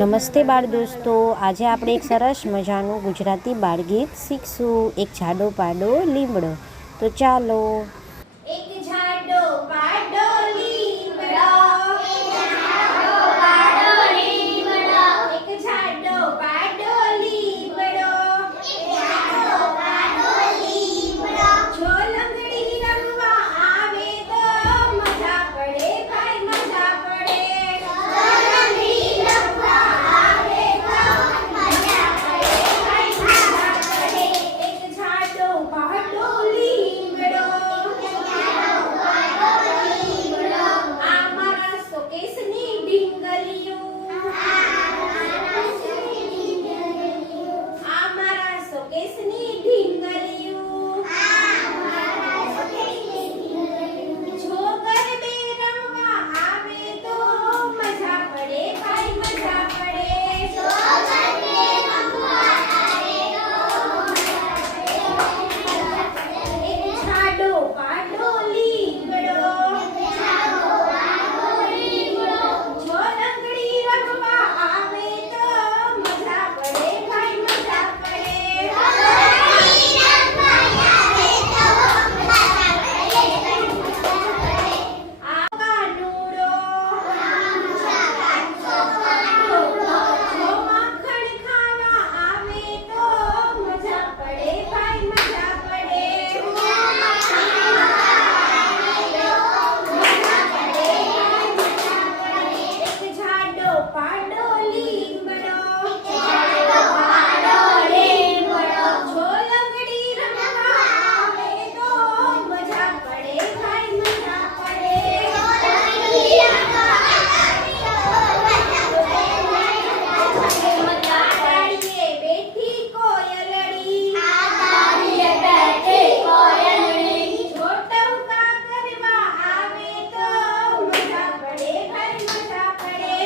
નમસ્તે બાળ દોસ્તો, આજે આપણે એક સરસ મજાનું ગુજરાતી બાળગીત શીખશું, એક જાડો પાડો લીમડો. તો ચાલો. એક જાડો પાડો લીમડો, એક જાડો પાડો લીમડો, એક જાડો પાડો લીમડો, એક જાડો પાડો લીમડો. જો લંગડી રમવા આવે તો મજા પડે, ભાઈ મજા પડે. જો લંગડી રમવા આવે તો મજા પડે, ભાઈ મજા પડે. એક જાડો પાડો લીમડો, આ મારા શોકેસની ઢીંગલીયું, આ મારા શોકેસની ઢીંગલીયું. જો ગરબે રમવા આવે તો મજા પડે, ભાઈ મજા પડે. જો ગરબે રમવા આવે તો મજા પડે. એક જાડો પાડો લીમડો, જો લંગડી રમવા આવે તો મજા પડે, ભાઈ મજા પડે. આ કાનુડો, જો માખણ ખાવા આવે તો મજા પડે, ભાઈ મજા પડે. એક જાડો પાડો લીમડો, જો લંગડી રમવા આવે તો મજા પડે, ભાઈ મજા પડે. ડાળીએ બેઠી કોયલડી, જો ટહુકા કરવા આવે તો મજા પડે, ભાઈ મજા પડે.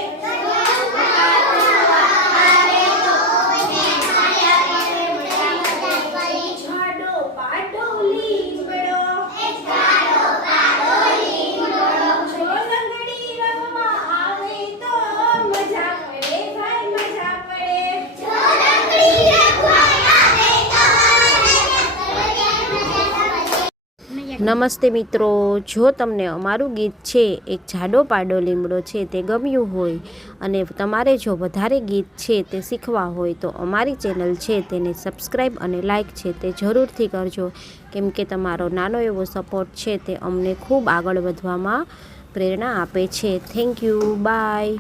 જાડો પાડો લીમડો, જો લંગડી રમવા આવે તો મજા પડે, ભાઈ મજા પડે. નમસ્તે મિત્રો, જો તમને અમારું ગીત છે એક જાડો પાડો લીમડો છે તે ગમ્યું હોય અને તમારે જો વધારે ગીત છે તે શીખવા હોય તો અમારી ચેનલ છે તેને સબસ્ક્રાઈબ અને લાઈક છે તે જરૂરથી કરજો, કેમ કે તમારો નાનો એવો સપોર્ટ છે તે અમને ખૂબ આગળ વધવામાં પ્રેરણા આપે છે. Thank you, by.